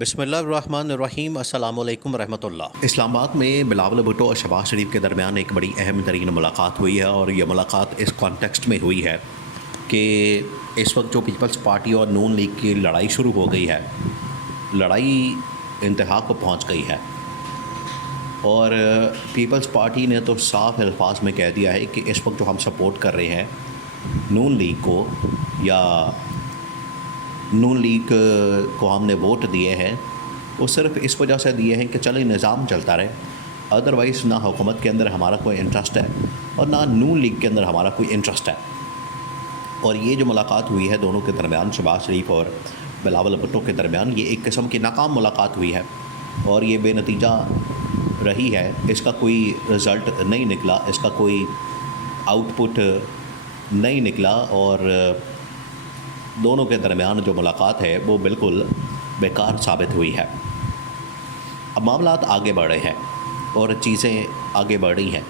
بسم اللہ الرحمن الرحیم۔ السلام علیکم ورحمۃ اللہ۔ اسلام آباد میں بلاول بھٹو اور شہباز شریف کے درمیان ایک بڑی اہم ترین ملاقات ہوئی ہے، اور یہ ملاقات اس کانٹیکسٹ میں ہوئی ہے کہ اس وقت جو پیپلز پارٹی اور نون لیگ کی لڑائی شروع ہو گئی ہے، لڑائی انتہا کو پہنچ گئی ہے، اور پیپلز پارٹی نے تو صاف الفاظ میں کہہ دیا ہے کہ اس وقت جو ہم سپورٹ کر رہے ہیں نون لیگ کو، یا نون لیگ کو ہم نے ووٹ دیے ہیں، وہ صرف اس وجہ سے دیے ہیں کہ چلیں نظام چلتا رہے، ادروائز نہ حکومت کے اندر ہمارا کوئی انٹرسٹ ہے اور نہ نون لیگ کے اندر ہمارا کوئی انٹرسٹ ہے۔ اور یہ جو ملاقات ہوئی ہے دونوں کے درمیان، شہباز شریف اور بلاول بھٹو کے درمیان، یہ ایک قسم کی ناکام ملاقات ہوئی ہے، اور یہ بے نتیجہ رہی ہے۔ اس کا کوئی رزلٹ نہیں نکلا، اس کا کوئی آؤٹ پٹ نہیں نکلا، اور دونوں کے درمیان جو ملاقات ہے وہ بالکل بیکار ثابت ہوئی ہے۔ اب معاملات آگے بڑھ رہے ہیں اور چیزیں آگے بڑھ رہی ہیں۔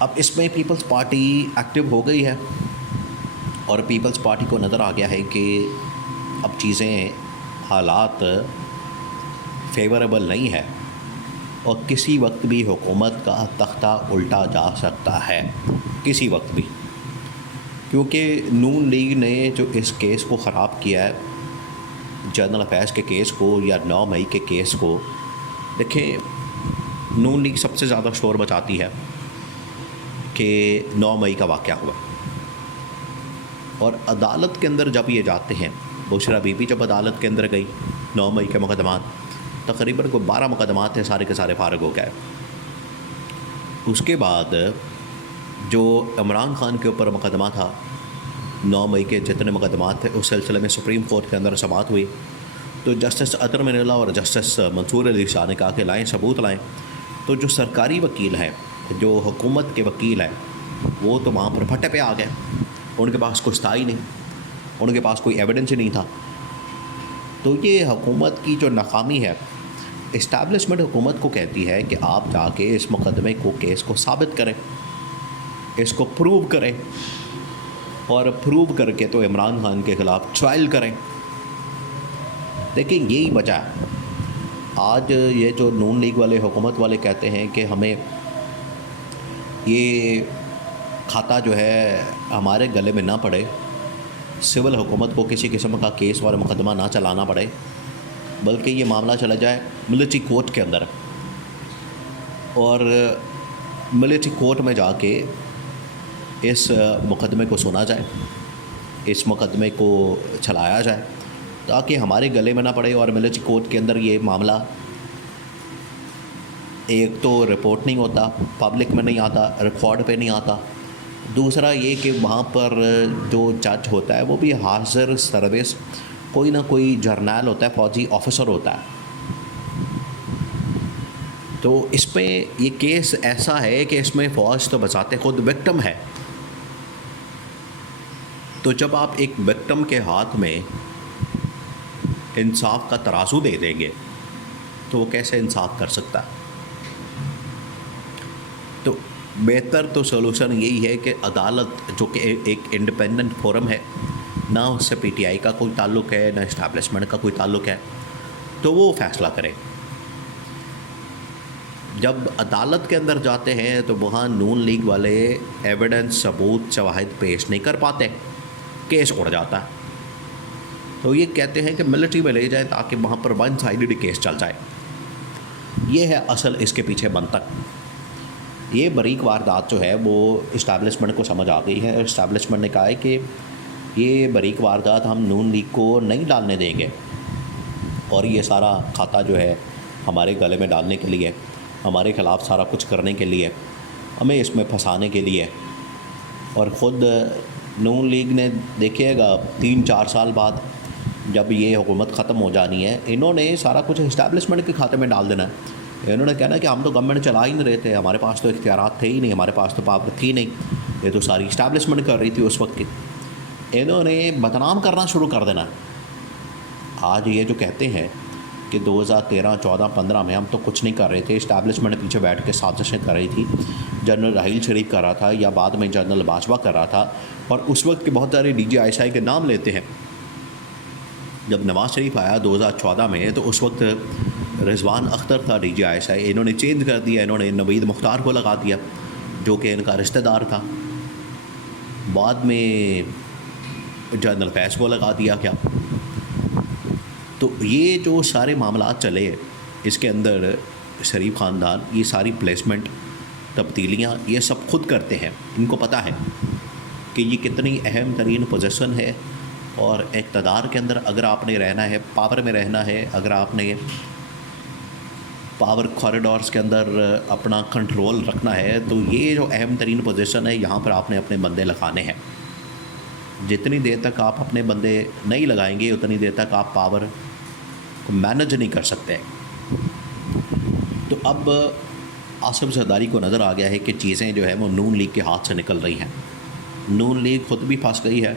اب اس میں پیپلز پارٹی ایکٹیو ہو گئی ہے، اور پیپلز پارٹی کو نظر آ گیا ہے کہ اب چیزیں، حالات فیوریبل نہیں ہے، اور کسی وقت بھی حکومت کا تختہ الٹا جا سکتا ہے، کسی وقت بھی، کیونکہ نون لیگ نے جو اس کیس کو خراب کیا ہے، جنرل افیئرز کے کیس کو یا 9 مئی کے کیس کو، دیکھیں نون لیگ سب سے زیادہ شور مچاتی ہے کہ 9 مئی کا واقعہ ہوا، اور عدالت کے اندر جب یہ جاتے ہیں، بشرا بی بی جب عدالت کے اندر گئی 9 مئی کے مقدمات، تقریباً کوئی 12 مقدمات تھے، سارے کے سارے فارغ ہو گئے۔ اس کے بعد جو عمران خان کے اوپر مقدمہ تھا، 9 مئی کے جتنے مقدمات تھے، اس سلسلے میں سپریم کورٹ کے اندر سماعت ہوئی، تو جسٹس اطہر من اللہ اور جسٹس منصور علی شاہ نے کہا کہ لائیں، ثبوت لائیں۔ تو جو سرکاری وکیل ہیں، جو حکومت کے وکیل ہیں، وہ تو وہاں پر پھٹے پہ آ گئے، ان کے پاس کچھ تھا ہی نہیں، ان کے پاس کوئی ایویڈنس ہی نہیں تھا۔ تو یہ حکومت کی جو ناکامی ہے، اسٹیبلشمنٹ حکومت کو کہتی ہے کہ آپ جا کے اس مقدمے کو، کیس کو ثابت کریں، اس کو پروو کریں، اور پروو کر کے تو عمران خان کے خلاف ٹرائل کریں۔ دیکھیں یہی وجہ ہے آج یہ جو نون لیگ والے، حکومت والے کہتے ہیں کہ ہمیں یہ کھاتا جو ہے ہمارے گلے میں نہ پڑے، سول حکومت کو کسی قسم کا کیس اور مقدمہ نہ چلانا پڑے، بلکہ یہ معاملہ چلا جائے ملٹری کورٹ کے اندر، اور ملٹری کورٹ میں جا کے اس مقدمے کو سنا جائے، اس مقدمے کو چلایا جائے، تاکہ ہمارے گلے میں نہ پڑے، اور ملٹری کورٹ کے اندر یہ معاملہ ایک تو رپورٹ نہیں ہوتا، پبلک میں نہیں آتا، ریکارڈ پہ نہیں آتا، دوسرا یہ کہ وہاں پر جو جج ہوتا ہے وہ بھی حاضر سروس، کوئی نہ کوئی جرنیل ہوتا ہے، فوجی آفیسر ہوتا ہے۔ تو اس میں یہ کیس ایسا ہے کہ اس میں فوج تو بذات خود وکٹم ہے، تو جب آپ ایک وکٹم کے ہاتھ میں انصاف کا ترازو دے دیں گے تو وہ کیسے انصاف کر سکتا ہے؟ تو بہتر تو سولوشن یہی ہے کہ عدالت، جو کہ ایک انڈیپینڈنٹ فورم ہے، نہ اس سے پی ٹی آئی کا کوئی تعلق ہے، نہ اسٹیبلشمنٹ کا کوئی تعلق ہے، تو وہ فیصلہ کرے۔ جب عدالت کے اندر جاتے ہیں تو وہاں نون لیگ والے ایویڈنس، ثبوت، شواہد پیش نہیں کر پاتے، کیس اڑ جاتا ہے۔ تو یہ کہتے ہیں کہ ملٹری میں لے جائیں تاکہ وہاں پر ون سائیڈڈ کیس چل جائے۔ یہ ہے اصل اس کے پیچھے منطق۔ یہ بریک واردات جو ہے وہ اسٹیبلشمنٹ کو سمجھ آ گئی ہے، اور اسٹیبلشمنٹ نے کہا ہے کہ یہ بریک واردات ہم نون لیگ کو نہیں ڈالنے دیں گے، اور یہ سارا کھاتا جو ہے ہمارے گلے میں ڈالنے کے لیے، ہمارے خلاف سارا کچھ کرنے کے لیے، ہمیں اس میں پھنسانے کے لیے۔ اور خود نون لیگ نے، دیکھیے گا 3-4 سال بعد جب یہ حکومت ختم ہو جانی ہے، انہوں نے سارا کچھ اسٹیبلشمنٹ کے کھاتے میں ڈال دینا ہے۔ انہوں نے کہنا کہ ہم تو گورنمنٹ چلا ہی نہیں رہے تھے، ہمارے پاس تو اختیارات تھے ہی نہیں، ہمارے پاس تو پاور تھی نہیں، یہ تو ساری اسٹیبلشمنٹ کر رہی تھی اس وقت کی۔ انہوں نے بدنام کرنا شروع کر دینا۔ آج یہ جو کہتے ہیں کہ 2013، 14، 15 میں ہم تو کچھ نہیں کر رہے تھے، اسٹیبلشمنٹ پیچھے بیٹھ کے سازشیں کر رہی تھی، جنرل راحیل شریف کر رہا تھا، یا بعد میں جنرل باجوہ کر رہا تھا، اور اس وقت کے بہت سارے D G I S I کے نام لیتے ہیں، جب نواز شریف آیا 2014 میں تو اس وقت رضوان اختر تھا DGI، انہوں نے چینج کر دیا، انہوں نے نوید مختار کو لگا دیا جو کہ ان کا رشتہ دار تھا، بعد میں جنرل فیض کو لگا دیا کیا۔ تو یہ جو سارے معاملات چلے اس کے اندر شریف خاندان یہ ساری پلیسمنٹ تبدیلیاں یہ سب خود کرتے ہیں، ان کو پتہ ہے کہ یہ کتنی اہم ترین پوزیشن ہے، اور اقتدار کے اندر اگر آپ نے رہنا ہے، پاور میں رہنا ہے، اگر آپ نے پاور کوریڈورس کے اندر اپنا کنٹرول رکھنا ہے تو یہ جو اہم ترین پوزیشن ہے یہاں پر آپ نے اپنے بندے لگانے ہیں۔ جتنی دیر تک آپ اپنے بندے نہیں لگائیں گے اتنی دیر تک آپ پاور کو مینج نہیں کر سکتے۔ تو اب آصف زرداری کو نظر آ گیا ہے کہ چیزیں جو ہیں وہ نون لیگ کے ہاتھ سے نکل رہی ہیں، نون لیگ خود بھی پھنس گئی ہے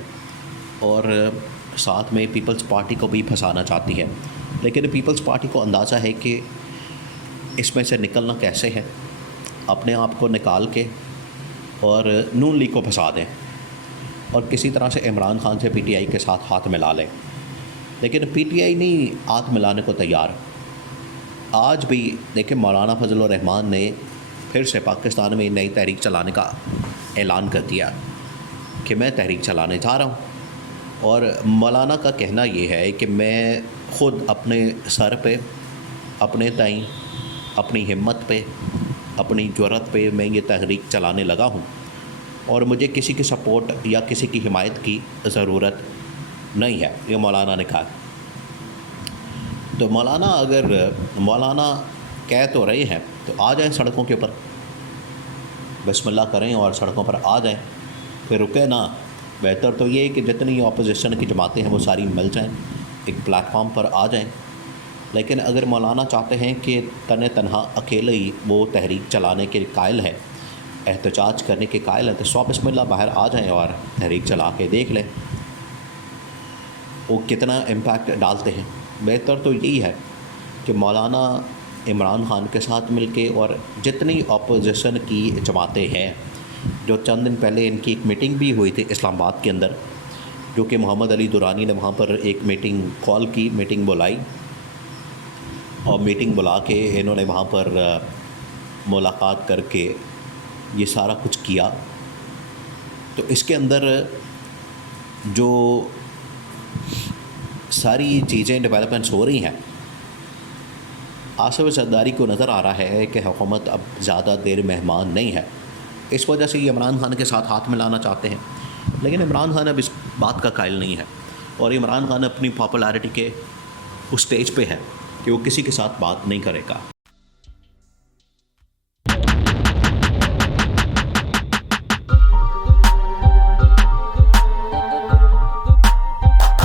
اور ساتھ میں پیپلز پارٹی کو بھی پھنسانا چاہتی ہے، لیکن پیپلز پارٹی کو اندازہ ہے کہ اس میں سے نکلنا کیسے ہے، اپنے آپ کو نکال کے اور نون لیگ کو پھنسا دیں اور کسی طرح سے عمران خان سے PTI کے ساتھ ہاتھ ملا لیں، لیکن PTI نہیں ہاتھ ملانے کو تیار۔ آج بھی دیکھیں مولانا فضل الرحمان نے پھر سے پاکستان میں نئی تحریک چلانے کا اعلان کر دیا کہ میں تحریک چلانے جا رہا ہوں، اور مولانا کا کہنا یہ ہے کہ میں خود اپنے سر پہ، اپنے تئیں، اپنی ہمت پہ، اپنی جرأت پہ میں یہ تحریک چلانے لگا ہوں، اور مجھے کسی کی سپورٹ یا کسی کی حمایت کی ضرورت نہیں ہے، یہ مولانا نے کہا۔ تو مولانا کہہ تو رہے ہیں تو آ جائیں سڑکوں کے اوپر، بسم اللہ کریں اور سڑکوں پر آ جائیں، پھر رکے نہ۔ بہتر تو یہ ہے کہ جتنی اپوزیشن کی جماعتیں ہیں وہ ساری مل جائیں، ایک پلیٹ فارم پر آ جائیں، لیکن اگر مولانا چاہتے ہیں کہ تنہا اکیلے ہی وہ تحریک چلانے کے قائل ہے، احتجاج کرنے کے قائل ہے، تو سو بسم اللہ باہر آ جائیں اور تحریک چلا کے دیکھ لیں وہ کتنا امپیکٹ ڈالتے ہیں۔ بہتر تو یہی ہے کہ مولانا عمران خان کے ساتھ مل کے، اور جتنی اپوزیشن کی جماعتیں ہیں، جو چند دن پہلے ان کی ایک میٹنگ بھی ہوئی تھی اسلام آباد کے اندر، جو کہ محمد علی درانی نے وہاں پر ایک میٹنگ کال کی، میٹنگ بلائی، اور میٹنگ بلا کے انہوں نے وہاں پر ملاقات کر کے یہ سارا کچھ کیا۔ تو اس کے اندر جو ساری چیزیں ڈیولپمنٹس ہو رہی ہیں، آصف زرداری کو نظر آ رہا ہے کہ حکومت اب زیادہ دیر مہمان نہیں ہے، اس وجہ سے یہ عمران خان کے ساتھ ہاتھ ملانا چاہتے ہیں، لیکن عمران خان اب اس بات کا قائل نہیں ہے، اور عمران خان اپنی پاپولیرٹی کے اس سٹیج پہ ہے کہ وہ کسی کے ساتھ بات نہیں کرے گا۔